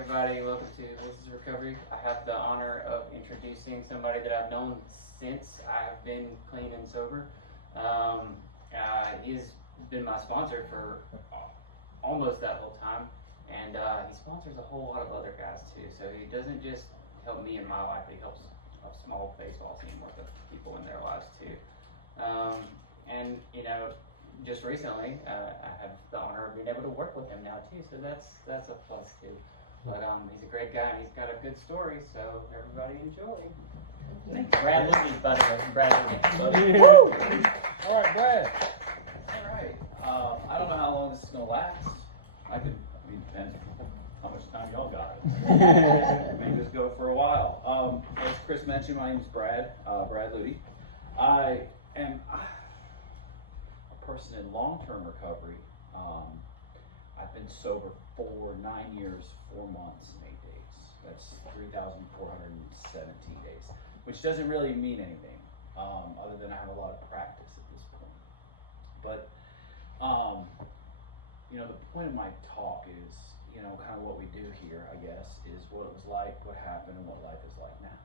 everybody, welcome to This is Recovery. I have the honor of introducing somebody that I've known since I've been clean and sober. He's been my sponsor for almost that whole time, and he sponsors a whole lot of other guys too. So he doesn't just help me in my life, he helps a small baseball team work with people in their lives too. And you know, just recently, I have the honor of being able to work with him now too, so that's a plus too. But he's a great guy and he's got a good story, so everybody enjoy. Thanks. Brad Luty, by the way. Brad Luty. Woo! All right, Brad. All right. I don't know how long this is gonna last. Depends how much time y'all got. Maybe just go for a while. As Chris mentioned, my name is Brad Luty. I am a person in long-term recovery. I've been sober for 9 years, 4 months, and 8 days. That's 3,417 days, which doesn't really mean anything, other than I have a lot of practice at this point. But, you know, the point of my talk is, you know, kind of what we do here, I guess, is what it was like, what happened, and what life is like now.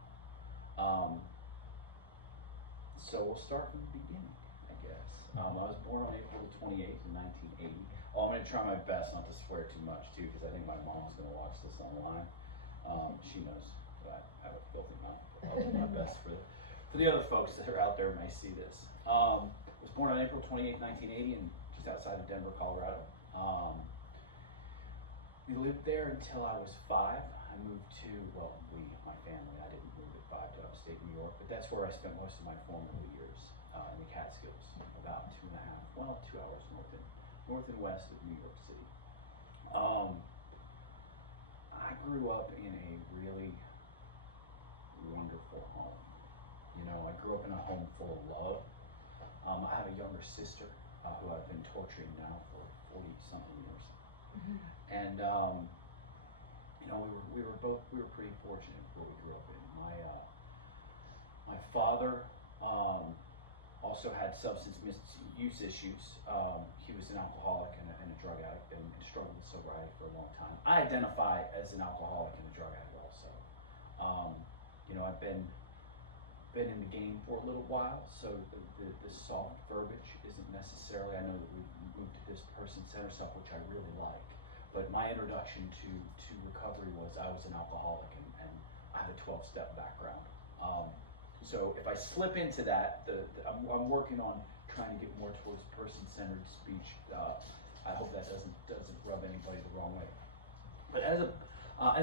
So we'll start from the beginning, I guess. I was born on April the 28th in 1980. I'm going to try my best not to swear too much, too, because I think my mom's going to watch this online. She knows that I have a filthy mouth. I'll do my best for the other folks that are out there may see this. I was born on April 28th, 1980, and just outside of Denver, Colorado. We lived there until I was 5. I moved to, my family, I didn't move at 5 to upstate New York, but that's where I spent most of my formative years, in the Catskills, about 2 hours north and west of New York City. I grew up in a really wonderful home. You know, I grew up in a home full of love. I have a younger sister who I've been torturing now for 40-something years. Mm-hmm. And you know, we were pretty fortunate where we grew up in. My father also had substance misuse issues. He was an alcoholic and a drug addict and struggled with sobriety for a long time. I identify as an alcoholic and a drug addict also. You know, I've been in the game for a little while, so the soft verbiage isn't necessarily, I know that we moved to this person-centered stuff, which I really like, but my introduction to recovery was I was an alcoholic and I have a 12-step background. So if I slip into that, I'm working on trying to get more towards person-centered speech. I hope that doesn't rub anybody the wrong way. But as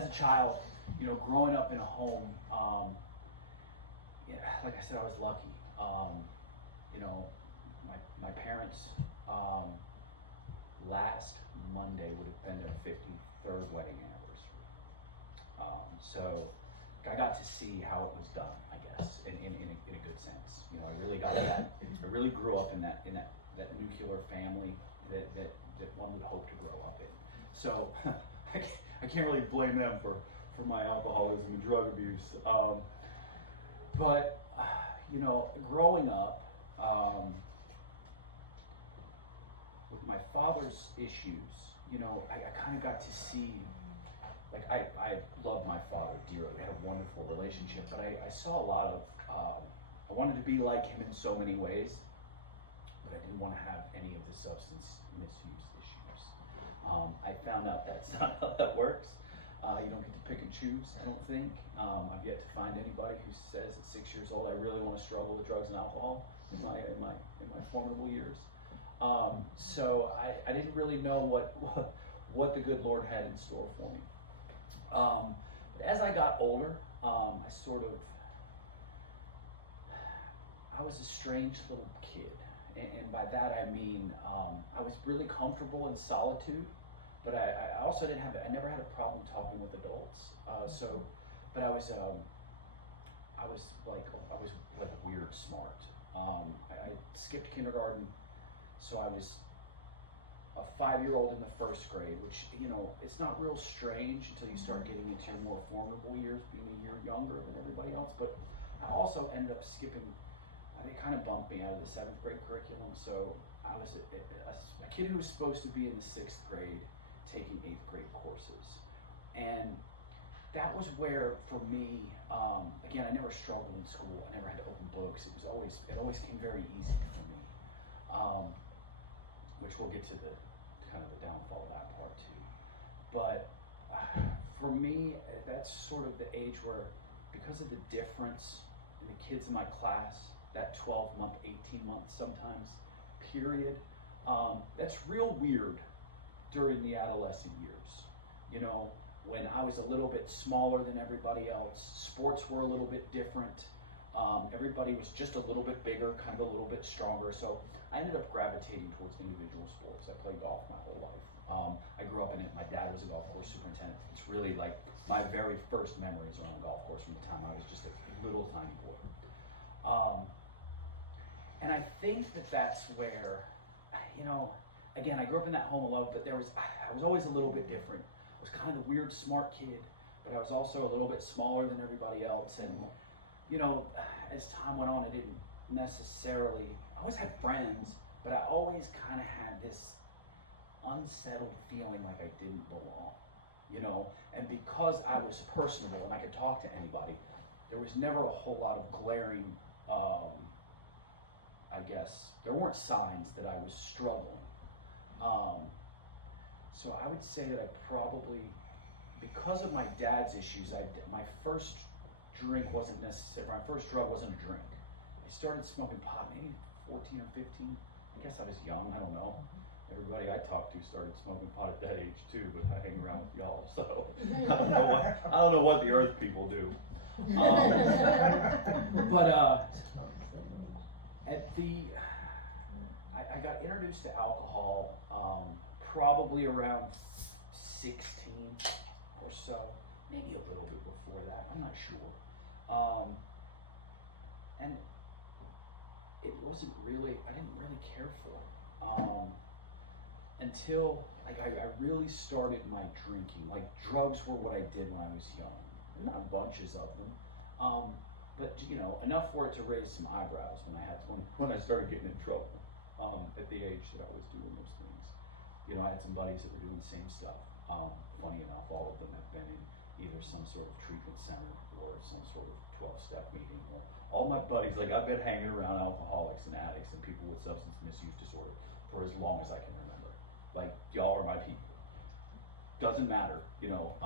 a child, you know, growing up in a home, like I said, I was lucky. You know, my parents, last Monday would have been their 53rd wedding anniversary. So I got to see how it was done, I guess, in a good sense. You know, I really got that. I really grew up in that nuclear family that one would hope to grow up in. So I can't really blame them for my alcoholism and drug abuse. But you know, growing up with my father's issues, you know, I kind of got to see. Like, I loved my father dearly. We had a wonderful relationship, but I saw a lot of, I wanted to be like him in so many ways, but I didn't want to have any of the substance misuse issues. I found out that's not how that works. You don't get to pick and choose, I don't think. I've yet to find anybody who says at 6 years old, I really want to struggle with drugs and alcohol in my formidable years. So I didn't really know what the good Lord had in store for me. But as I got older, I was a strange little kid. And by that I mean, I was really comfortable in solitude, but I also I never had a problem talking with adults. But I was like weird smart. I skipped kindergarten, so I was a 5-year-old in the 1st grade, which, you know, it's not real strange until you start getting into your more formidable years, being a year younger than everybody else. But I also ended up skipping, they kind of bumped me out of the 7th grade curriculum. So I was a kid who was supposed to be in the 6th grade taking 8th grade courses. And that was where, for me, again, I never struggled in school. I never had to open books. It always came very easy for me, which we'll get to the kind of the downfall of that part too. But for me, that's sort of the age where, because of the difference in the kids in my class, that 12-month, 18-month sometimes period, that's real weird during the adolescent years. You know, when I was a little bit smaller than everybody else, sports were a little bit different. Everybody was just a little bit bigger, kind of a little bit stronger. So I ended up gravitating towards individual sports. I played golf my whole life. I grew up in it. My dad was a golf course superintendent. It's really like my very first memories are on a golf course from the time I was just a little tiny boy. And I think that that's where, you know, again, I grew up in that home of love, but I was always a little bit different. I was kind of the weird, smart kid, but I was also a little bit smaller than everybody else. And, you know, as time went on, I didn't necessarily, I always had friends, but I always kind of had this unsettled feeling like I didn't belong, you know. And because I was personable and I could talk to anybody, there was never a whole lot of glaring, I guess, there weren't signs that I was struggling. So I would say that I probably, because of my dad's issues, my first drink wasn't necessary, my first drug wasn't a drink. I started smoking pot maybe 14 or 15. I guess I was young, I don't know. Everybody I talked to started smoking pot at that age too, but I hang around with y'all, so I don't know what the earth people do. I got introduced to alcohol probably around 16 or so, maybe a little bit before that, I'm not sure. And it wasn't really, I didn't really care for it. Until like I really started my drinking. Like, drugs were what I did when I was young. Not bunches of them, but you know, enough for it to raise some eyebrows when I started getting in trouble at the age that I was doing those things. You know, I had some buddies that were doing the same stuff. Funny enough, all of them have been in either some sort of treatment center or some sort of 12-step meeting. All my buddies, like, I've been hanging around alcoholics and addicts and people with substance misuse disorder for as long as I can remember. Like, y'all are my people. Doesn't matter, you know,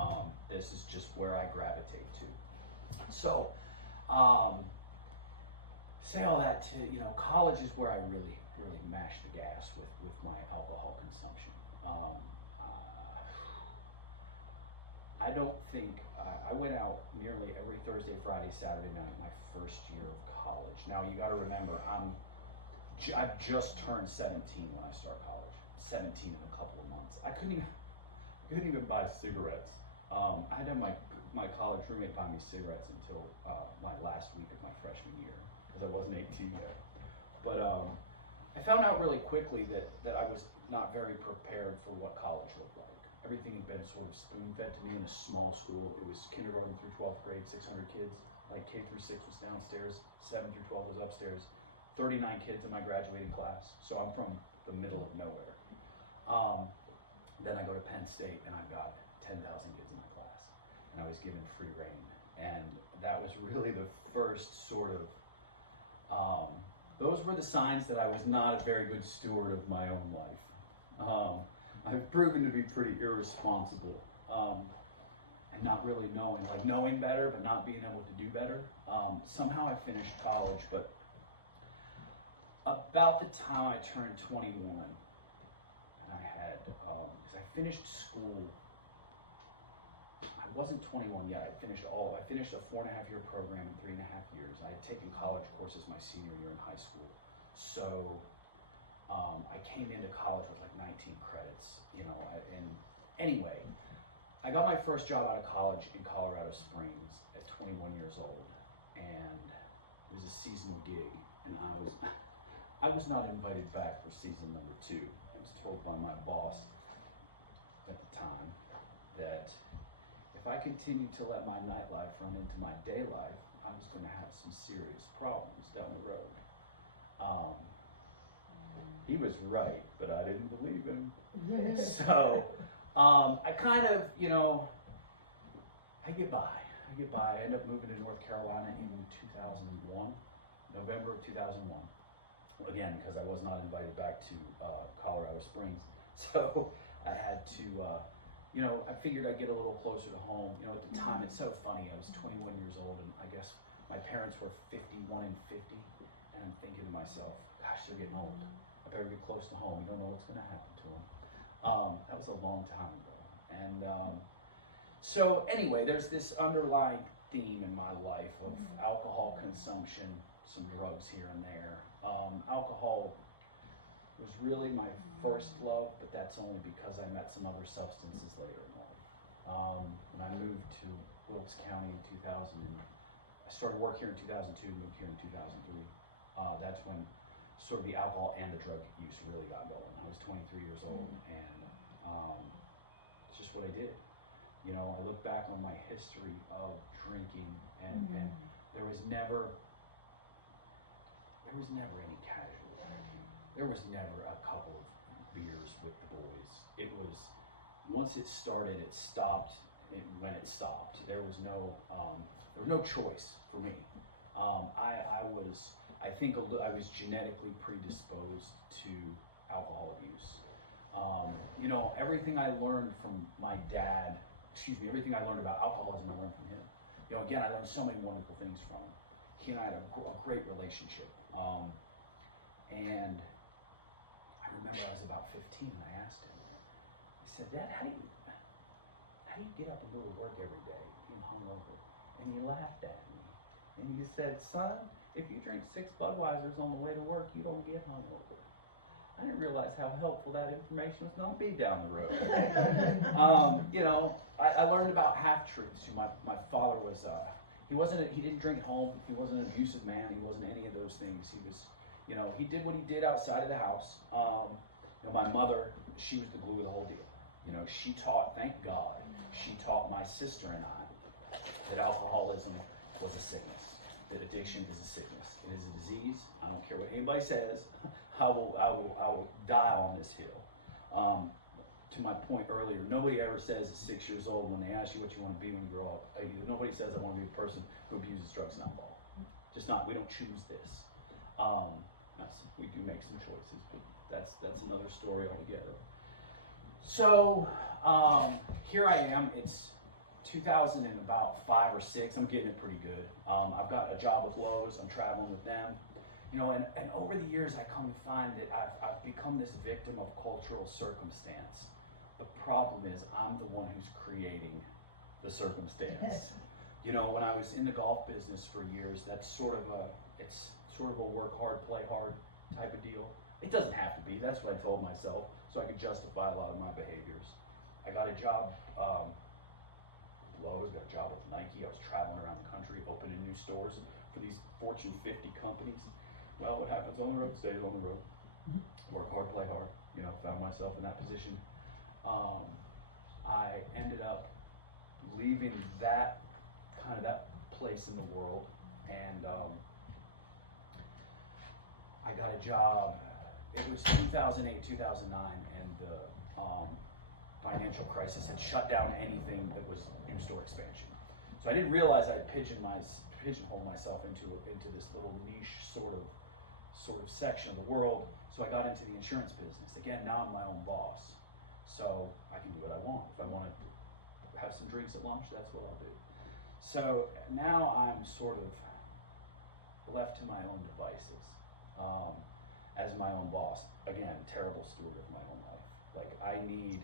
this is just where I gravitate to. So, say all that to, you know, college is where I really mashed the gas with my alcohol consumption. I don't think, I went out nearly every Thursday, Friday, Saturday night my first year of college. Now, you gotta remember, I've just turned 17 when I start college. 17 in a couple of months. I couldn't even buy cigarettes. I had to have my college roommate buy me cigarettes until my last week of my freshman year, because I wasn't 18 yet. But I found out really quickly that I was not very prepared for what college looked like. Everything had been sort of spoon-fed to me in a small school. It was kindergarten through 12th grade, 600 kids. Like, K through 6 was downstairs, 7 through 12 was upstairs. 39 kids in my graduating class, so I'm from the middle of nowhere. Then I go to Penn State and I've got 10,000 kids in my class, and I was given free reign. And that was really the first sort of, those were the signs that I was not a very good steward of my own life. I've proven to be pretty irresponsible, and not really knowing better, but not being able to do better. Somehow I finished college, but about the time I turned 21, and I had, because I finished school, I wasn't 21 yet. I finished a 4.5-year program in 3.5 years. I had taken college courses my senior year in high school. So I came into college with like 19 credits, you know, and anyway, I got my first job out of college in Colorado Springs at 21 years old, and it was a seasonal gig, and I was not invited back for season number 2. I was told by my boss at the time that if I continued to let my nightlife run into my day life, I was going to have some serious problems down the road. He was right, but I didn't believe him. So I kind of, you know, I get by. I end up moving to North Carolina in 2001, November of 2001. Again, because I was not invited back to Colorado Springs. So I had to, I figured I'd get a little closer to home. At the time, it's so funny. I was 21 years old, and I guess my parents were 51 and 50. And I'm thinking to myself, gosh, they're getting old. I better get close to home. You don't know what's going to happen to them. That was a long time ago. And so anyway, there's this underlying theme in my life of alcohol consumption, some drugs here and there. Alcohol was really my first love, but that's only because I met some other substances later in life. When I moved to Wilkes County in 2000, I started work here in 2002, moved here in 2003. That's when sort of the alcohol and the drug use really got going. I was 23 years old, and it's just what I did. I look back on my history of drinking, and there was never any casual. There was never a couple of beers with the boys. It was, once it started, it stopped when it stopped. There was no choice for me. I think I was genetically predisposed to alcohol abuse. Everything I learned from my dad, everything I learned about alcoholism, I learned from him. Again, I learned so many wonderful things from him. He and I had a great relationship. And I remember I was about 15 and I asked him, I said, Dad, how do you get up and go to work every day being hungover? And he laughed at me. And he said, son, if you drink 6 Budweisers on the way to work, you don't get hungover. I didn't realize how helpful that information was going to be down the road. I learned about half-truths. My father was, he didn't drink at home. He wasn't an abusive man. He wasn't any of those things. He was, he did what he did outside of the house. My mother, she was the glue of the whole deal. She taught, thank God, she taught my sister and I that alcoholism was a sickness, that addiction is a sickness. It is a disease. I don't care what anybody says. I will die on this hill. To my point earlier, nobody ever says at 6 years old when they ask you what you want to be when you grow up. Nobody says I want to be a person who abuses drugs and alcohol. Just not. We don't choose this. We do make some choices, but that's another story altogether. So here I am. It's 2000 and about 5 or 6. I'm getting it pretty good. I've got a job with Lowe's. I'm traveling with them. And over the years, I come to find that I've become this victim of cultural circumstance. The problem is I'm the one who's creating the circumstance. When I was in the golf business for years, it's sort of a work hard, play hard type of deal. It doesn't have to be. That's what I told myself, so I could justify a lot of my behaviors. I got a job with Lowe's, got a job with Nike. I was traveling around the country, opening new stores for these Fortune 50 companies. Well, what happens on the road stays on the road. Work hard, play hard. Found myself in that position. I ended up leaving that place in the world, and I got a job. It was 2008, 2009, and the financial crisis had shut down anything that was new store expansion. So I didn't realize I pigeonholed myself into this little niche sort of section of the world. So I got into the insurance business. Again, now I'm my own boss. So I can do what I want. If I want to have some drinks at lunch, that's what I'll do. So now I'm sort of left to my own devices as my own boss. Again, terrible steward of my own life. Like I need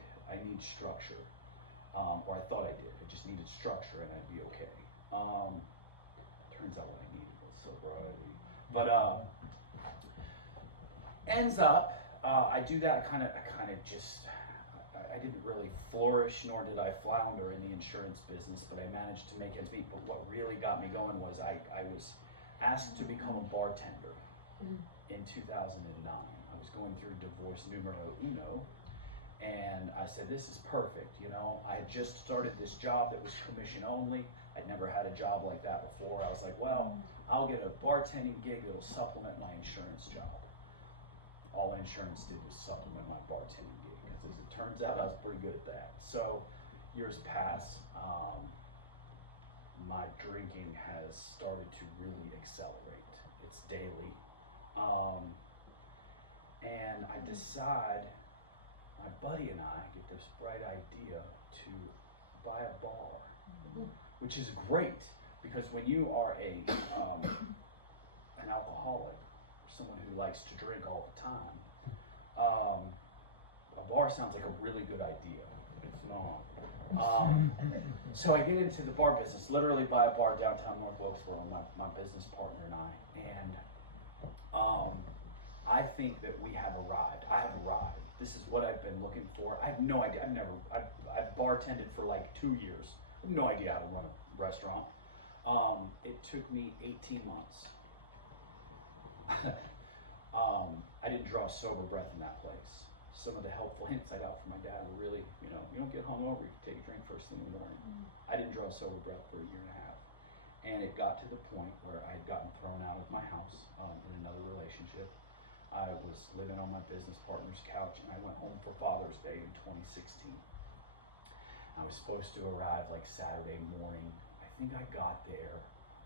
structure, or I thought I did. I just needed structure and I'd be okay. Turns out what I needed was sobriety. But ends up, I do that. I didn't really flourish, nor did I flounder in the insurance business, but I managed to make ends meet. But what really got me going was I was asked to become a bartender in 2009. I was going through divorce numero uno, and I said, this is perfect. I had just started this job that was commission only. I'd never had a job like that before. I was like, well, I'll get a bartending gig that'll supplement my insurance job. All insurance did was supplement my bartending gig, because as it turns out, I was pretty good at that. So years pass. drinking has started to really accelerate. It's daily. And I decide, my buddy and I get this bright idea to buy a bar, which is great because when you are an alcoholic, someone who likes to drink all the time, a bar sounds like a really good idea. It's not. So I get into the bar business, literally buy a bar downtown North Wilkesboro, my business partner and I, and I think that we have arrived. I have arrived. This is what I've been looking for. I have no idea. I've bartended for like 2 years. I have no idea how to run a restaurant. It took me 18 months. I didn't draw a sober breath in that place. Some of the helpful hints I got from my dad were really, you don't get hungover, you can take a drink first thing in the morning. I didn't draw a sober breath for a year and a half. And it got to the point where I had gotten thrown out of my house in another relationship. I was living on my business partner's couch, and I went home for Father's Day in 2016. I was supposed to arrive like Saturday morning. I think I got there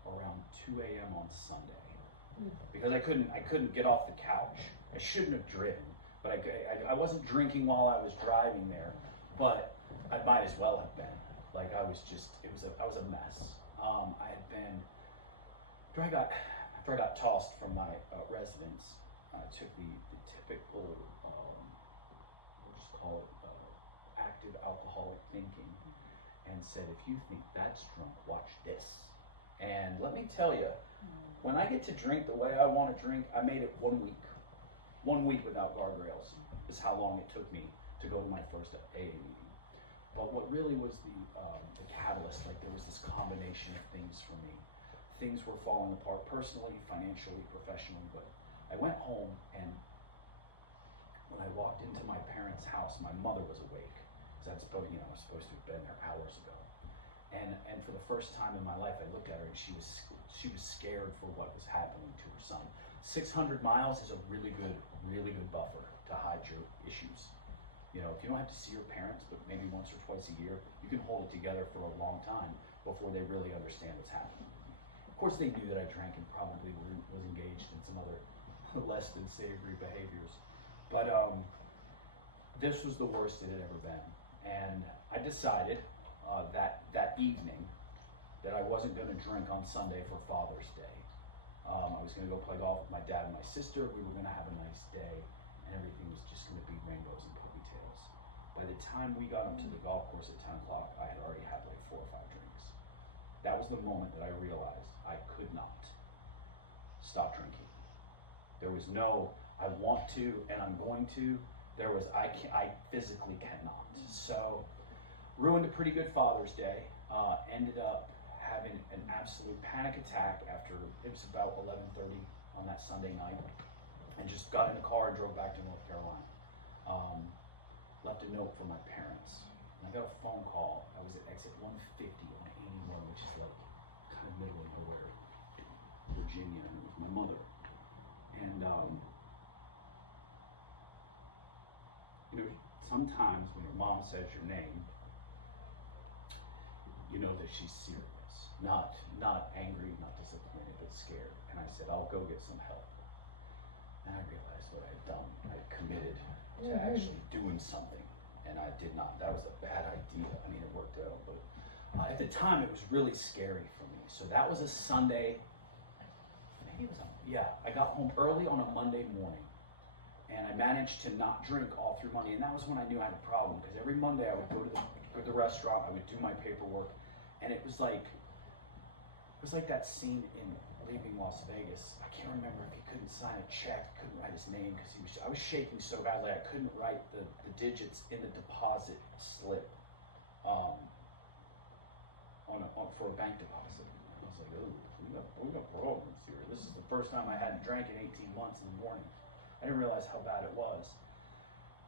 around 2 a.m. on Sunday because I couldn't get off the couch. I shouldn't have driven, but I wasn't drinking while I was driving there, but I might as well have been. Like I was a mess. I had been, after I got tossed from my residence, took the typical, we'll just call it active alcoholic thinking, and said, if you think that's drunk, watch this. And let me tell you, when I get to drink the way I want to drink, I made it 1 week. 1 week without guardrails is how long it took me to go to my first AA meeting. But what really was the catalyst, like there was this combination of things for me. Things were falling apart personally, financially, professionally, but I went home, and when I walked into my parents' house, my mother was awake. Because I was supposed to have been there hours ago. And for the first time in my life, I looked at her, and she was scared for what was happening to her son. 600 miles is a really good buffer to hide your issues. If you don't have to see your parents, but maybe once or twice a year, you can hold it together for a long time before they really understand what's happening. Of course, they knew that I drank and probably was engaged in some other less than savory behaviors. But this was the worst it had ever been. And I decided that evening that I wasn't going to drink on Sunday for Father's Day. I was going to go play golf with my dad and my sister. We were going to have a nice day, and everything was just going to be rainbows and ponytails. By the time we got up to the golf course at 10 o'clock, I had already had like 4 or 5 drinks. That was the moment that I realized I could not stop drinking. There was no, I want to and I'm going to. There was, I physically cannot. So, ruined a pretty good Father's Day. Ended up having an absolute panic attack after, it was about 11:30 on that Sunday night. And just got in the car and drove back to North Carolina. Left a note for my parents. And I got a phone call. I was at exit 150 on 81, which is like kind of middle of nowhere, Virginia, and it was my mother. And sometimes when your mom says your name, you know that she's serious, not angry, not disappointed, but scared. And I said, I'll go get some help. And I realized what I had done. I committed to actually doing something, and I did not. That was a bad idea. I mean, it worked out, but at the time it was really scary for me. So that was a Sunday. Maybe it was I got home early on a Monday morning, and I managed to not drink all through Monday. And that was when I knew I had a problem, because every Monday I would go to the restaurant, I would do my paperwork, and it was like that scene in Leaving Las Vegas. I can't remember if he couldn't sign a check, couldn't write his name because I was shaking so badly I couldn't write the digits in the deposit slip for a bank deposit. I was like, oh, we got problems here. This is the first time I hadn't drank in 18 months in the morning. I didn't realize how bad it was.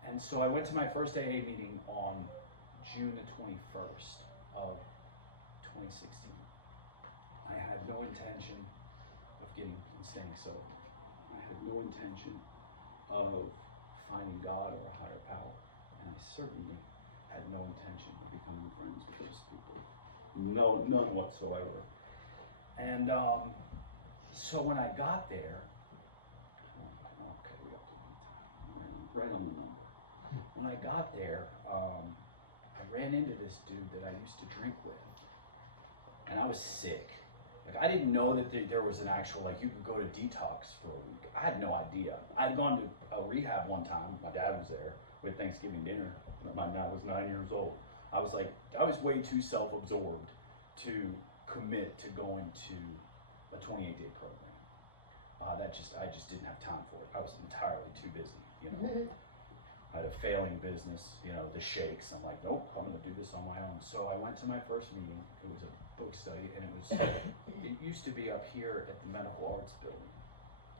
And so I went to my first AA meeting on June the 21st of 2016. I had no intention of staying sober. I had no intention of finding God or a higher power. And I certainly had no intention of becoming friends with those people. No, none whatsoever. And so when I got there, right on the number. When I got there, I ran into this dude that I used to drink with, and I was sick. Like, I didn't know that there was an actual, like, you could go to detox for a week. I had no idea. I'd gone to a rehab one time. My dad was there with Thanksgiving dinner. My dad was 9 years old. I was way too self-absorbed to commit to going to a 28-day program. I just didn't have time for it. I was entirely too busy, you know. I had a failing business, you know, the shakes. I'm like, nope, I'm gonna do this on my own. So I went to my first meeting. It was a book study, and it used to be up here at the Medical Arts Building.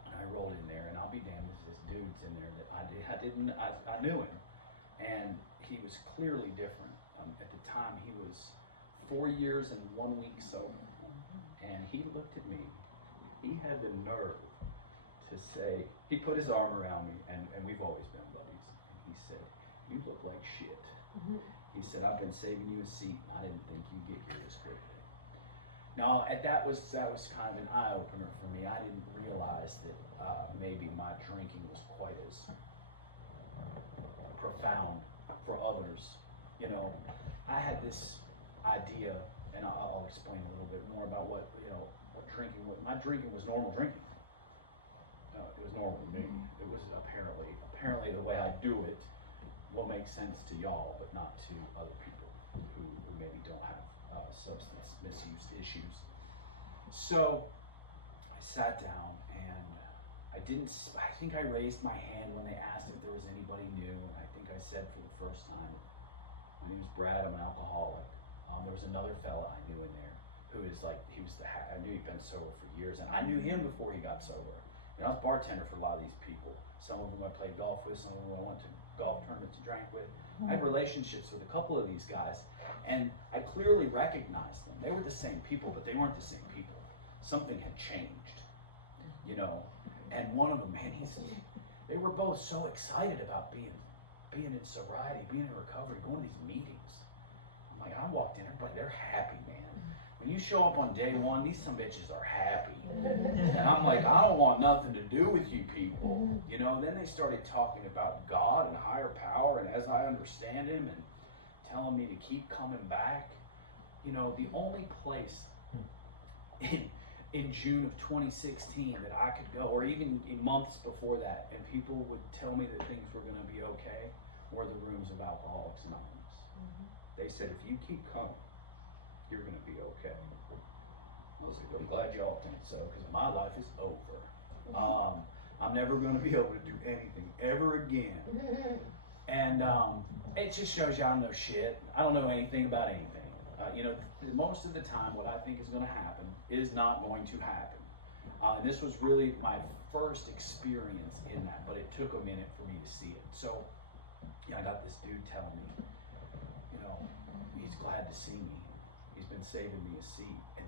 And I rolled in there, and I'll be damned, this dude's in there that I knew him. And he was clearly different. At the time, he was 4 years and 1 week sober. And he looked at me. He had the nerve to say, he put his arm around me, and we've always been buddies. And he said, "You look like shit." He said, "I've been saving you a seat. I didn't think you'd get here this quickly." Now, that was kind of an eye opener for me. I didn't realize that maybe my drinking was quite as profound for others. You know, I had this idea, and I'll explain a little bit more about what drinking was. My drinking was normal drinking. It was normal to me. It was apparently the way I do it will make sense to y'all, but not to other people who maybe don't have substance misuse issues. So I sat down, and I think I raised my hand when they asked if there was anybody new. I think I said for the first time, "My name's Brad, I'm an alcoholic." There was another fella I knew in there who is like, I knew he'd been sober for years, and I knew him before he got sober. And I was bartender for a lot of these people. Some of them I played golf with, some of them I went to golf tournaments and drank with. I had relationships with a couple of these guys, and I clearly recognized them. They were the same people, but they weren't the same people. Something had changed, you know. And one of them, man, they were both so excited about being in sobriety, being in recovery, going to these meetings. I'm like, I walked in, everybody, they're happy, man. When you show up on day one, these some bitches are happy. And I'm like, I don't want nothing to do with you people. You know, then they started talking about God and higher power, and as I understand him, and telling me to keep coming back. You know, the only place in June of 2016 that I could go, or even in months before that, and people would tell me that things were gonna be okay, were the rooms of Alcoholics Anonymous. They said, if you keep coming, you're gonna be okay. I was like, I'm glad y'all think so, because my life is over. I'm never gonna be able to do anything ever again. And it just shows you I don't know shit. I don't know anything about anything. You know, most of the time what I think is gonna happen is not going to happen. And this was really my first experience in that, but it took a minute for me to see it. So, yeah, I got this dude telling me, you know, he's glad to see me. He's been saving me a seat. And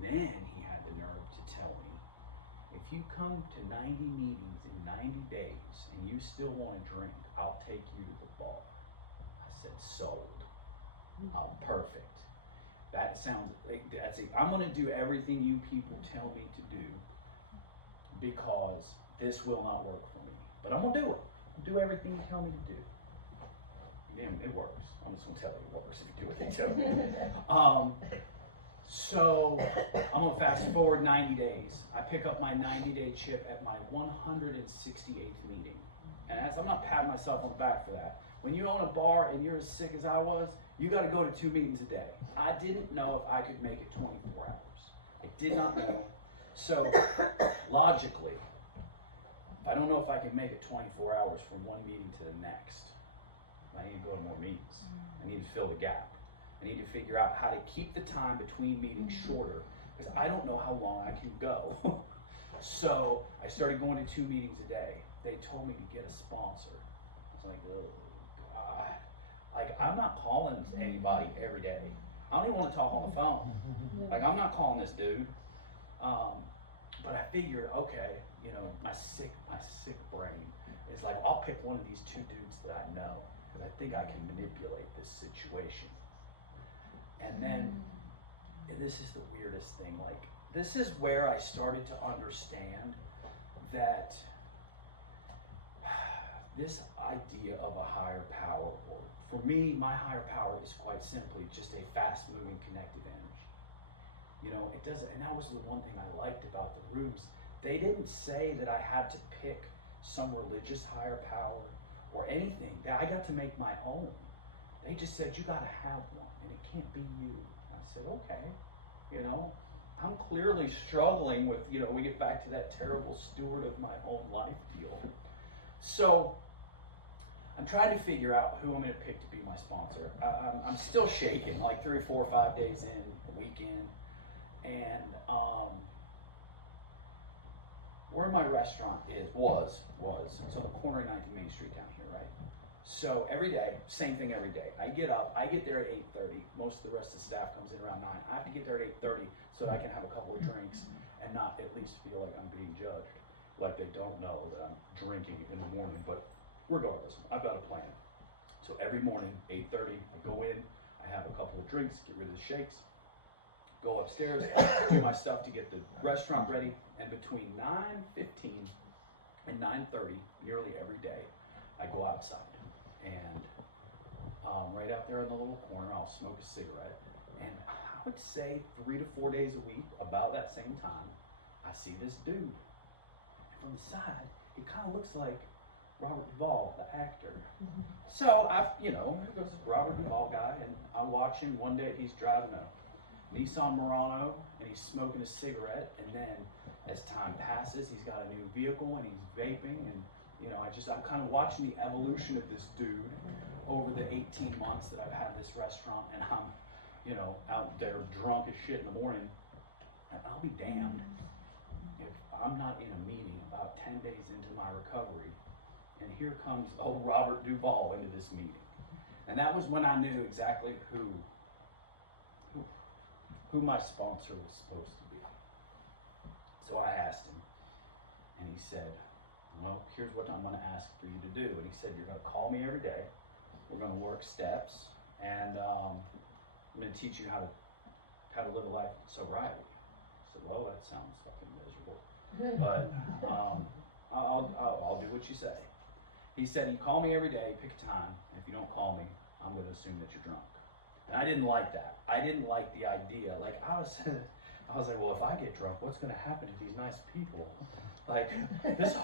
then he had the nerve to tell me, if you come to 90 meetings in 90 days and you still want to drink, I'll take you to the bar. I said, sold. Perfect. That sounds like, I'm going to do everything you people tell me to do, because this will not work for me. But I'm going to do it. I'll do everything you tell me to do. Damn, it works. I'm just going to tell you it works if you do what they tell me. So I'm going to fast forward 90 days. I pick up my 90-day chip at my 168th meeting. And I'm not patting myself on the back for that. When you own a bar and you're as sick as I was, you got to go to 2 meetings a day. I didn't know if I could make it 24 hours. I did not know. So logically, I don't know if I can make it 24 hours from one meeting to the next. I need to go to more meetings. I need to fill the gap. I need to figure out how to keep the time between meetings shorter, because I don't know how long I can go. So I started going to 2 meetings a day. They told me to get a sponsor. I was like, oh God. Like, I'm not calling anybody every day. I don't even want to talk on the phone. Like, I'm not calling this dude. But I figured, okay, you know, my sick brain is like, I'll pick one of these 2 dudes that I know, because I think I can manipulate this situation. And then, and this is the weirdest thing, like, this is where I started to understand that this idea of a higher power, or for me, my higher power is quite simply just a fast-moving connective energy. You know, it doesn't, and that was the one thing I liked about the rooms. They didn't say that I had to pick some religious higher power or anything. I got to make my own. They just said, you got to have one, and it can't be you. I said, okay, you know, I'm clearly struggling with, you know, we get back to that terrible steward of my own life deal. So I'm trying to figure out who I'm going to pick to be my sponsor. I'm still shaking, like 3, 4, 5 days in, a weekend. And where my restaurant was it's on the corner of 9th and Main Street down here, right? So every day, same thing every day. I get up, I get there at 8:30. Most of the rest of the staff comes in around 9. I have to get there at 8:30 so that I can have a couple of drinks and not at least feel like I'm being judged. Like they don't know that I'm drinking in the morning, but regardless, I've got a plan. So every morning, 8:30, I go in, I have a couple of drinks, get rid of the shakes, go upstairs, do my stuff to get the restaurant ready, and between 9:15 and 9:30, nearly every day, I go outside. And right out there in the little corner, I'll smoke a cigarette. And I would say 3 to 4 days a week, about that same time, I see this dude. And from the side, it kind of looks like Robert Duvall, the actor. So there's this Robert Duvall guy, and I watch him. One day he's driving a Nissan Murano, and he's smoking a cigarette. And then as time passes, he's got a new vehicle, and he's vaping. And I'm kind of watching the evolution of this dude over the 18 months that I've had this restaurant, and I'm, out there drunk as shit in the morning. And I'll be damned if I'm not in a meeting about 10 days into my recovery, and here comes old Robert Duvall into this meeting. And that was when I knew exactly who my sponsor was supposed to be. So I asked him, and he said, well, here's what I'm going to ask for you to do. And he said, you're going to call me every day. We're going to work steps, and I'm going to teach you how to live a life of sobriety. I said, well, that sounds fucking miserable, but I'll do what you say. He said, you call me every day, pick a time. If you don't call me, I'm going to assume that you're drunk. And I didn't like that. I didn't like the idea. Like I was like, well, if I get drunk, what's going to happen to these nice people? Like this,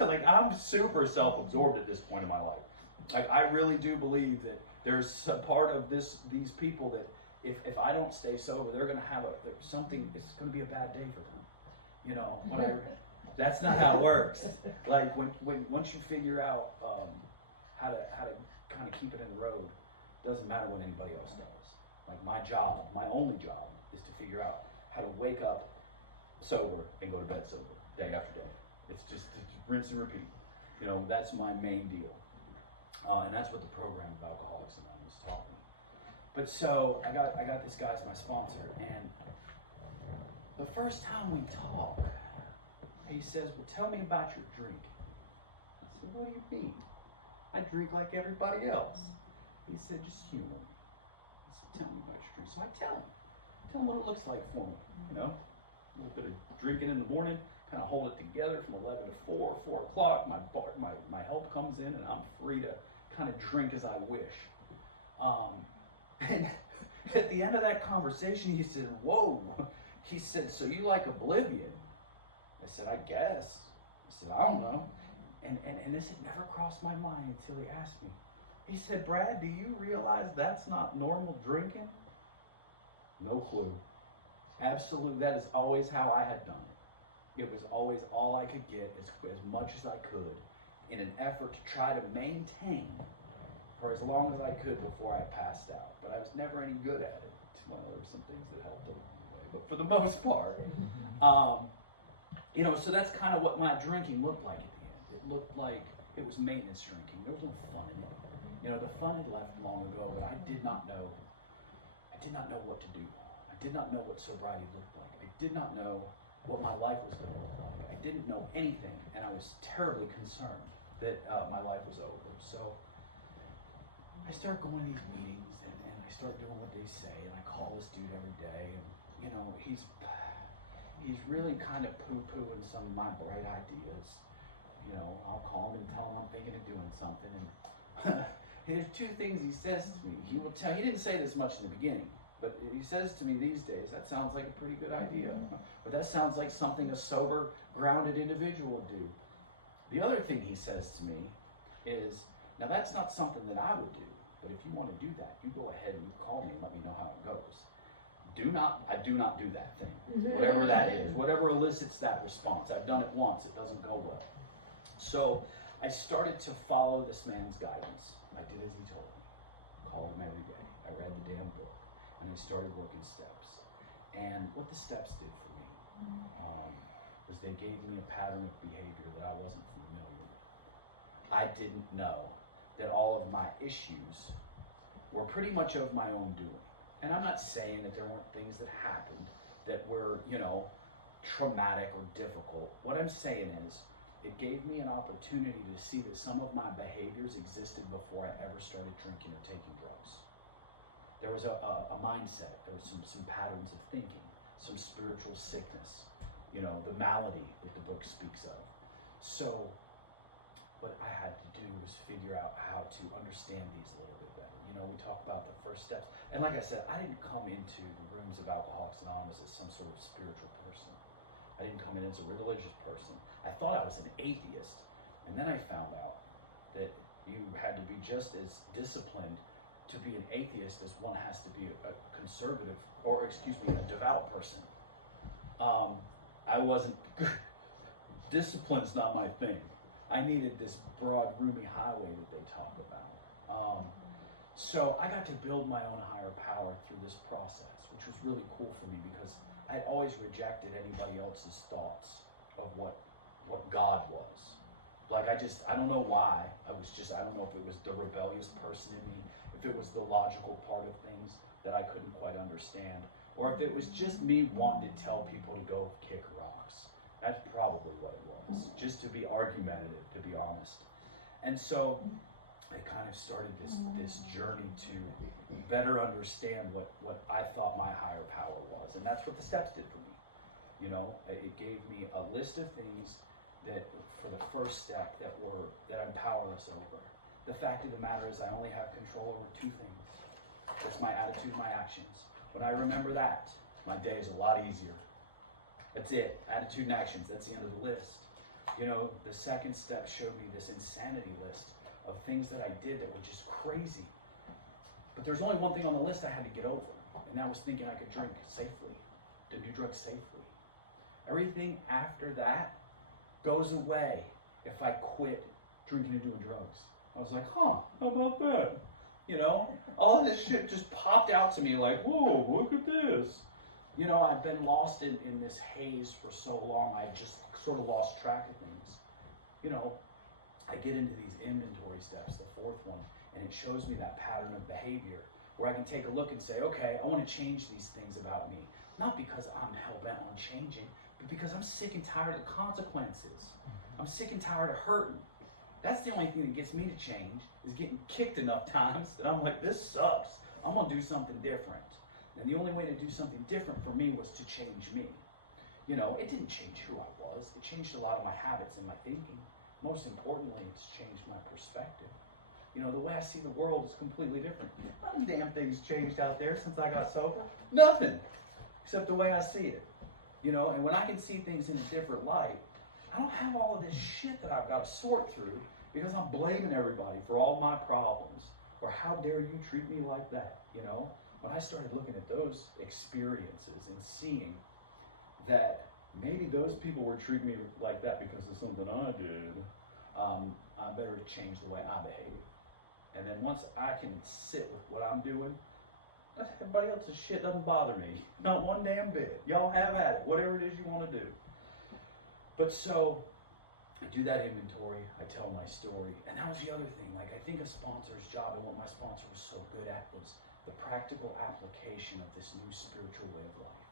like I'm super self-absorbed at this point in my life. Like I really do believe that there's a part of these people that if I don't stay sober, they're gonna have something. It's gonna be a bad day for them. That's not how it works. Like when once you figure out how to kind of keep it in the road, it doesn't matter what anybody else does. Like my only job, is to figure out how to wake up sober and go to bed sober. Day after day. It's rinse and repeat. That's my main deal. And that's what the program of Alcoholics Anonymous taught me. But so I got this guy as my sponsor, and the first time we talk, he says, well, tell me about your drink. I said, what do you mean? I drink like everybody else. He said, just humor me. I said, tell me about your drink. So I tell him what it looks like for me, a little bit of drinking in the morning, kind of hold it together from 11 to 4 o'clock. My help comes in, and I'm free to kind of drink as I wish. And at the end of that conversation, he said, whoa. He said, so you like Oblivion? I said, I guess. I said, I don't know. And this had never crossed my mind until he asked me. He said, Brad, do you realize that's not normal drinking? No clue. Absolutely, that is always how I had done it. It was always all I could get, as much as I could, in an effort to try to maintain for as long as I could before I passed out. But I was never any good at it. Well, there were some things that helped along the way, but for the most part, so that's kind of what my drinking looked like at the end. It looked like it was maintenance drinking. There was no fun in it. The fun had left long ago, but I did not know what to do. I did not know what sobriety looked like. I did not know what my life was going to look like. I didn't know anything, and I was terribly concerned that my life was over. So I start going to these meetings, and I start doing what they say, and I call this dude every day, and he's really kind of poo-pooing some of my bright ideas. You know, I'll call him and tell him I'm thinking of doing something. And there's two things he says to me. He didn't say this much in the beginning, but he says to me these days, that sounds like a pretty good idea. But that sounds like something a sober, grounded individual would do. The other thing he says to me is, now that's not something that I would do, but if you want to do that, you go ahead and you call me and let me know how it goes. I do not do that thing. Whatever that is, whatever elicits that response. I've done it once, it doesn't go well. So I started to follow this man's guidance. I did as he told me. Called him every day. I read the damn book. And I started working steps. And what the steps did for me was they gave me a pattern of behavior that I wasn't familiar with. I didn't know that all of my issues were pretty much of my own doing. And I'm not saying that there weren't things that happened that were, traumatic or difficult. What I'm saying is, it gave me an opportunity to see that some of my behaviors existed before I ever started drinking or taking drugs. There was a mindset, there was some patterns of thinking, some spiritual sickness, the malady that the book speaks of. So what I had to do was figure out how to understand these a little bit better. We talk about the first steps. And like I said, I didn't come into the rooms of Alcoholics Anonymous as some sort of spiritual person. I didn't come in as a religious person. I thought I was an atheist. And then I found out that you had to be just as disciplined to be an atheist as one has to be a conservative, or a devout person. I wasn't, discipline's not my thing. I needed this broad, roomy highway that they talk about. So I got to build my own higher power through this process, which was really cool for me because I had always rejected anybody else's thoughts of what God was. Like I don't know why. I don't know if it was the rebellious person in me, if it was the logical part of things that I couldn't quite understand, or if it was just me wanting to tell people to go kick rocks. That's probably what it was, just to be argumentative, to be honest. And so I kind of started this journey to better understand what I thought my higher power was. And that's what the steps did for me. It gave me a list of things that for the first step that I'm powerless over. The fact of the matter is I only have control over two things. That's my attitude, my actions. When I remember that, my day is a lot easier. That's it. Attitude and actions. That's the end of the list. The second step showed me this insanity list of things that I did that were just crazy. But there's only one thing on the list I had to get over, and that was thinking I could drink safely, to do drugs safely. Everything after that goes away if I quit drinking and doing drugs. I was like, how about that? All of this shit just popped out to me like, whoa, look at this. I've been lost in this haze for so long, I just sort of lost track of things. I get into these inventory steps, the fourth one, and it shows me that pattern of behavior where I can take a look and say, okay, I want to change these things about me. Not because I'm hell-bent on changing, but because I'm sick and tired of the consequences. I'm sick and tired of hurting. That's the only thing that gets me to change, is getting kicked enough times that I'm like, this sucks. I'm going to do something different. And the only way to do something different for me was to change me. It didn't change who I was. It changed a lot of my habits and my thinking. Most importantly, it's changed my perspective. The way I see the world is completely different. Not a damn thing's changed out there since I got sober. Nothing. Except the way I see it. And when I can see things in a different light, I don't have all of this shit that I've got to sort through because I'm blaming everybody for all my problems. Or how dare you treat me like that, When I started looking at those experiences and seeing that maybe those people were treating me like that because of something I did, I better change the way I behave. And then once I can sit with what I'm doing, everybody else's shit doesn't bother me. Not one damn bit. Y'all have at it, whatever it is you want to do. But so, I do that inventory, I tell my story, and that was the other thing. Like, I think a sponsor's job, and what my sponsor was so good at, was the practical application of this new spiritual way of life.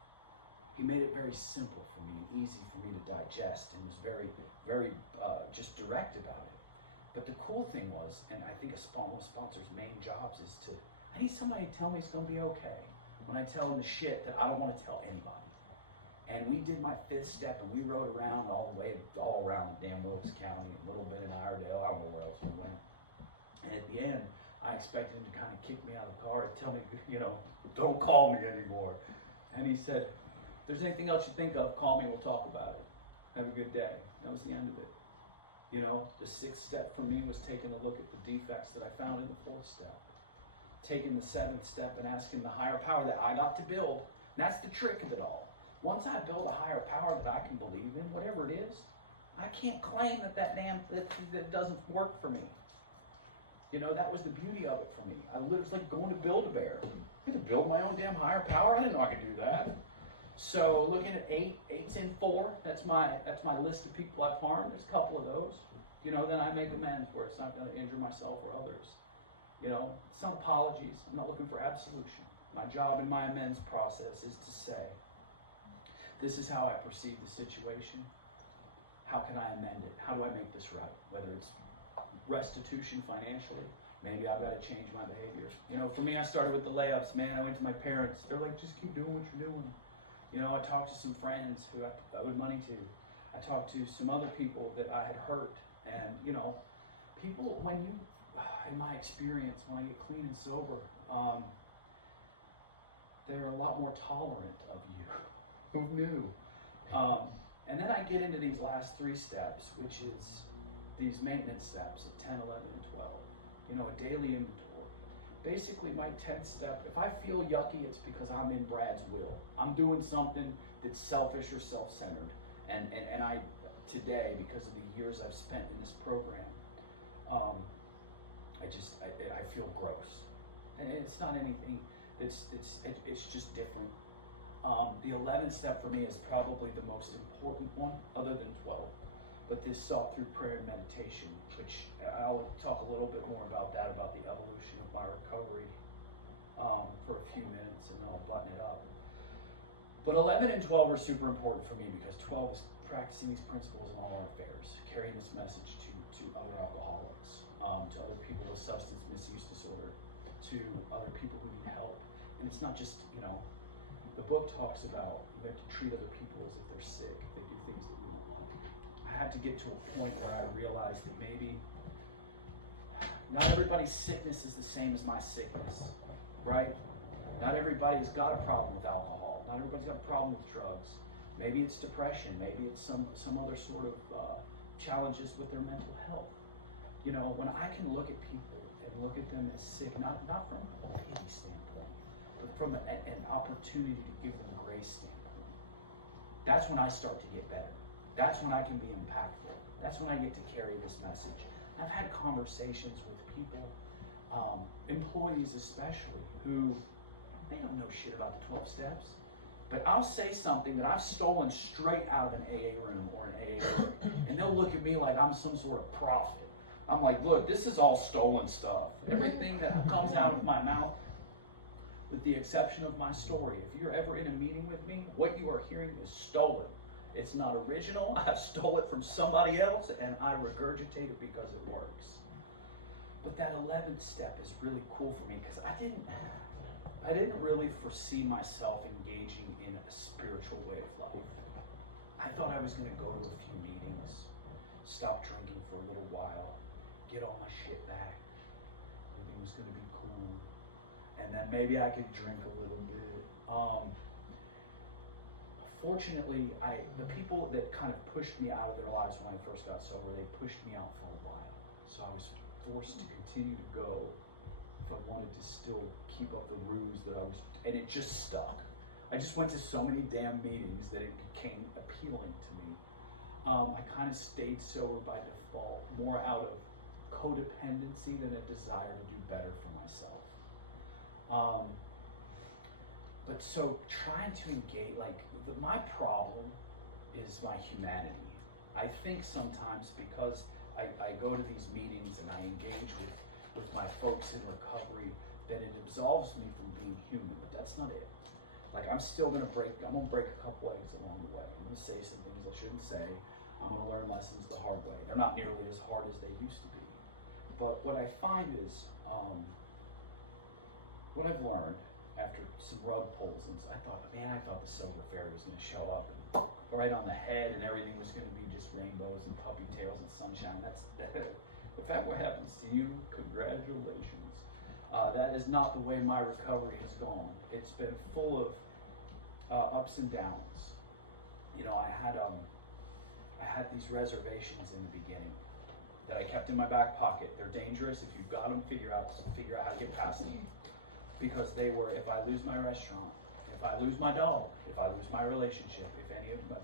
He made it very simple for me and easy for me to digest, and was very, very just direct about it. But the cool thing was, and I think one of a sponsor's main jobs is I need somebody to tell me it's going to be okay when I tell them the shit that I don't want to tell anybody. And we did my 5th step, and we rode around all around damn Wilkes County, a little bit in Iredale. I don't know where else we went. And at the end, I expected him to kind of kick me out of the car and tell me, don't call me anymore. And he said, if there's anything else you think of, call me, we'll talk about it. Have a good day. That was the end of it. The 6th step for me was taking a look at the defects that I found in the 4th step. Taking the 7th step and asking the higher power that I got to build. And that's the trick of it all. Once I build a higher power that I can believe in, whatever it is, I can't claim that doesn't work for me. That was the beauty of it for me. It was like going to Build-A-Bear. I could build my own damn higher power. I didn't know I could do that. So looking at 8's in 4. That's my list of people I've harmed. There's a couple of those. Then I make amends where it's not going to injure myself or others. Some apologies. I'm not looking for absolution. My job in my amends process is to say, this is how I perceive the situation. How can I amend it? How do I make this right? Whether it's restitution financially, maybe I've got to change my behavior. For me, I started with the layups, man. I went to my parents. They're like, just keep doing what you're doing. I talked to some friends who I owed money to. I talked to some other people that I had hurt. And, people, in my experience, when I get clean and sober, they're a lot more tolerant of you. Who knew? And then I get into these last 3 steps, which is these maintenance steps at 10, 11, and 12. A daily inventory. Basically, my 10th step, if I feel yucky, it's because I'm in Brad's will. I'm doing something that's selfish or self-centered. And I, today, because of the years I've spent in this program, I feel gross. And it's not anything, it's just different. The 11th step for me is probably the most important one, other than 12. But this sought through prayer and meditation, which I'll talk a little bit more about that, about the evolution of my recovery for a few minutes, and then I'll button it up. But 11 and 12 are super important for me because 12 is practicing these principles in all our affairs, carrying this message to other alcoholics, to other people with substance misuse disorder, to other people who need help. And it's not just, the book talks about we have to treat other people as if they're sick, if they do things that we want. I had to get to a point where I realized that maybe not everybody's sickness is the same as my sickness, right? Not everybody's got a problem with alcohol. Not everybody's got a problem with drugs. Maybe it's depression. Maybe it's some other sort of challenges with their mental health. When I can look at people and look at them as sick, not from a pity standpoint, but from an opportunity to give them grace standpoint, that's when I start to get better. That's when I can be impactful. That's when I get to carry this message. I've had conversations with people, employees especially, who they don't know shit about the 12 steps. But I'll say something that I've stolen straight out of an AA room or an AA room, and they'll look at me like I'm some sort of prophet. I'm like, look, this is all stolen stuff. Everything that comes out of my mouth, with the exception of my story, if you're ever in a meeting with me, what you are hearing is stolen. It's not original. I stole it from somebody else, and I regurgitate it because it works. But that 11th step is really cool for me because I didn't really foresee myself engaging in a spiritual way of life. I thought I was going to go to a few meetings, stop drinking for a little while, get all my shit back. Everything was going to be cool. And then maybe I could drink a little bit. Fortunately, the people that kind of pushed me out of their lives when I first got sober, they pushed me out for a while. So I was forced to continue to go if I wanted to still keep up the ruse that I was, and it just stuck. I just went to so many damn meetings that it became appealing to me. I kind of stayed sober by default, more out of codependency than a desire to do better for myself. But so trying to engage, my problem is my humanity. I think sometimes because I go to these meetings and I engage with my folks in recovery, that it absolves me from being human, but that's not it. I'm still gonna break a couple eggs along the way. I'm gonna say some things I shouldn't say. I'm gonna learn lessons the hard way. They're not nearly as hard as they used to be. But what I find is, what I've learned, after some rug pulls, and I thought the silver fairy was gonna show up right on the head, and everything was gonna be just rainbows and puppy tails and sunshine. That's if that what happens to you, congratulations. That is not the way my recovery has gone. It's been full of ups and downs. You know, I had these reservations in the beginning that I kept in my back pocket. They're dangerous. If you've got them, figure out how to get past them. Because they were, if I lose my restaurant, if I lose my dog, if I lose my relationship, if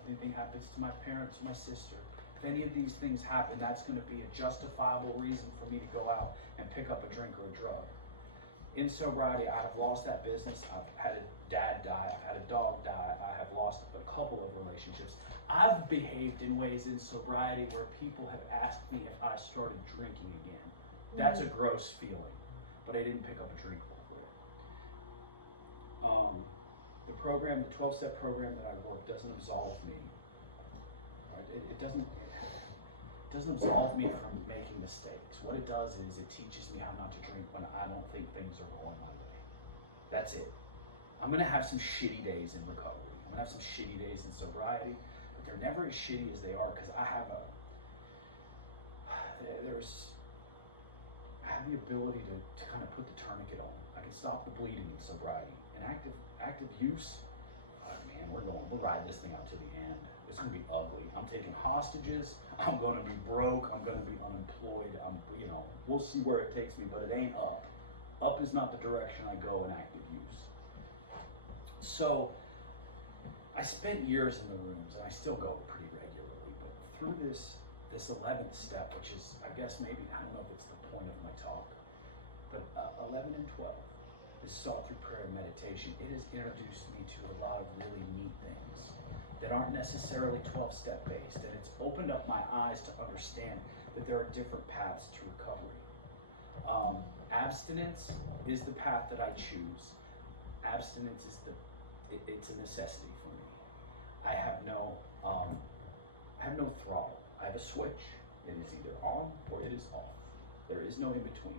anything happens to my parents, my sister, if any of these things happen, that's going to be a justifiable reason for me to go out and pick up a drink or a drug. In sobriety, I have lost that business. I've had a dad die. I've had a dog die. I have lost a couple of relationships. I've behaved in ways in sobriety where people have asked me if I started drinking again. That's a gross feeling, but I didn't pick up a drink before. The program, the 12-step program that I work, doesn't absolve me. Right? It doesn't absolve me from making mistakes. What it does is it teaches me how not to drink when I don't think things are going my way. That's it. I'm gonna have some shitty days in recovery. I'm gonna have some shitty days in sobriety, but they're never as shitty as they are because I have the ability to kind of put the tourniquet on. I can stop the bleeding in sobriety. And active use, man, we're riding this thing out to the end. It's gonna be ugly. I'm taking hostages. I'm gonna be broke. I'm gonna be unemployed. We'll see where it takes me, but it ain't up. Up is not the direction I go in active use. So I spent years in the rooms, and I still go pretty regularly, but through this 11th step, which is, I guess maybe, I don't know if it's the point of my talk, but 11 and 12 is sought through prayer and meditation. It has introduced me to a lot of really neat things that aren't necessarily 12-step based, and it's opened up my eyes to understand that there are different paths to recovery. Abstinence is the path that I choose. Abstinence is it's a necessity for me. I have no throttle. I have a switch. It is either on or it is off. There is no in between.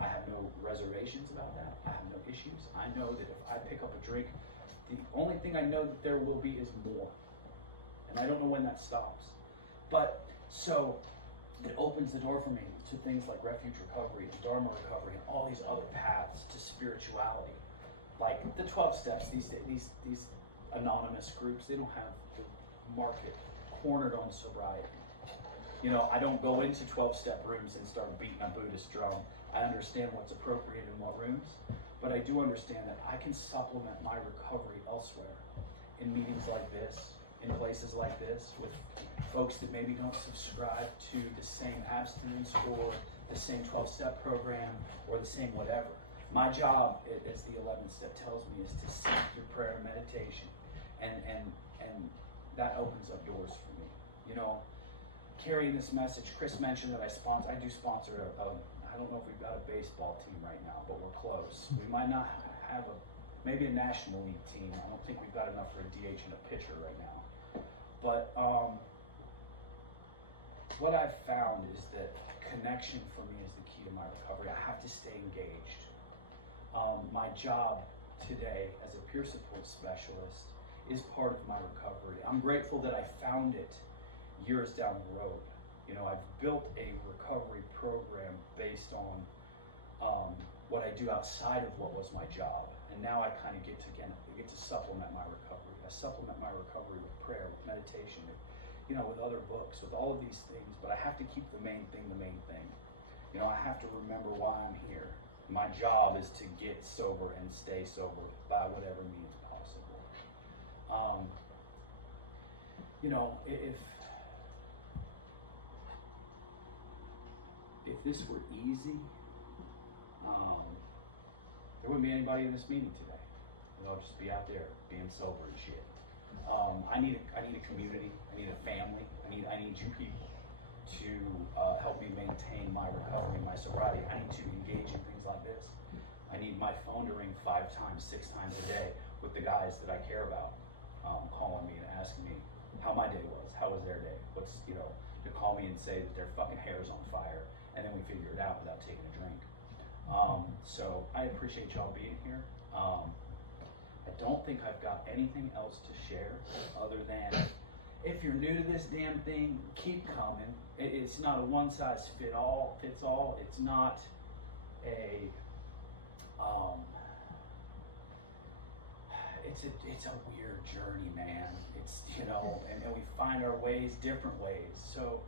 I have no reservations about that. I have no issues. I know that if I pick up a drink, the only thing I know that there will be is more. And I don't know when that stops. But so it opens the door for me to things like refuge recovery, and Dharma recovery, and all these other paths to spirituality. Like the 12 steps, these anonymous groups, they don't have the market cornered on sobriety. You know, I don't go into 12-step rooms and start beating a Buddhist drum. I understand what's appropriate in what rooms, but I do understand that I can supplement my recovery elsewhere in meetings like this, in places like this, with folks that maybe don't subscribe to the same abstinence or the same 12-step program or the same whatever. My job, as the 11th step tells me, is to seek through prayer and meditation, and that opens up doors for me. You know, carrying this message, Chris mentioned that I do sponsor I don't know if we've got a baseball team right now, but we're close. We might not have maybe a National League team. I don't think we've got enough for a DH and a pitcher right now. But what I've found is that connection for me is the key to my recovery. I have to stay engaged. My job today as a peer support specialist is part of my recovery. I'm grateful that I found it years down the road. You know, I've built a recovery program based on what I do outside of what was my job. And now I kind of get to supplement my recovery. I supplement my recovery with prayer, with meditation, with other books, with all of these things, but I have to keep the main thing the main thing. You know, I have to remember why I'm here. My job is to get sober and stay sober by whatever means possible. If this were easy, there wouldn't be anybody in this meeting today. I'll just be out there being sober and shit. I need a community. I need a family. I need you people to help me maintain my recovery, my sobriety. I need to engage in things like this. I need my phone to ring 5 times, 6 times a day with the guys that I care about, calling me and asking me how my day was, how was their day, to call me and say that their fucking hair is on fire, and then we figure it out without taking a drink. So I appreciate y'all being here. I don't think I've got anything else to share other than if you're new to this damn thing, keep coming. It's not a one size fits all. It's not a it's a weird journey, man. It's, you know, and we find our ways different ways. So,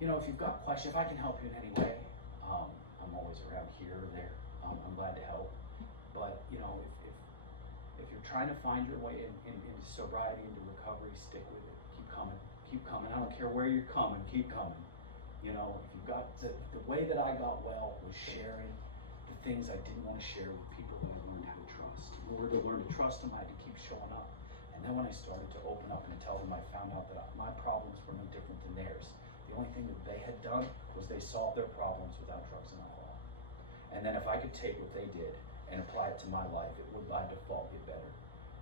you know, if you've got questions, if I can help you in any way, I'm always around here or there. I'm glad to help. But, you know, if you're trying to find your way into sobriety, into recovery, stick with it. Keep coming. I don't care where you're coming, keep coming. You know, if you've got the way that I got well was sharing the things I didn't want to share with people that I learned how to trust. In order to learn to trust them, I had to keep showing up. And then when I started to open up and tell them, I found out that my problems were no different than theirs. The only thing that they had done was they solved their problems without drugs and alcohol. And then if I could take what they did and apply it to my life, it would by default be better.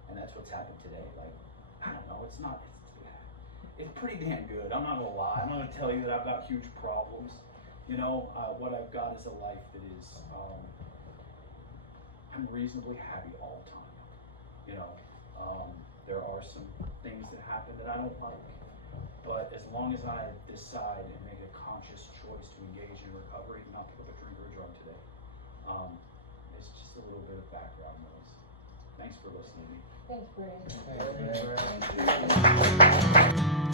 And that's what's happened today. Like, I don't know, it's pretty damn good. I'm not gonna lie. I'm not gonna tell you that I've got huge problems. You know, what I've got is a life that is, I'm reasonably happy all the time. You know, there are some things that happen that I don't like, but as long as I decide and make a conscious choice to engage in recovery, not to put a drink or a drug today, it's just a little bit of background noise. Thanks for listening to me. Thanks, Brad. Thanks, man. Thank you.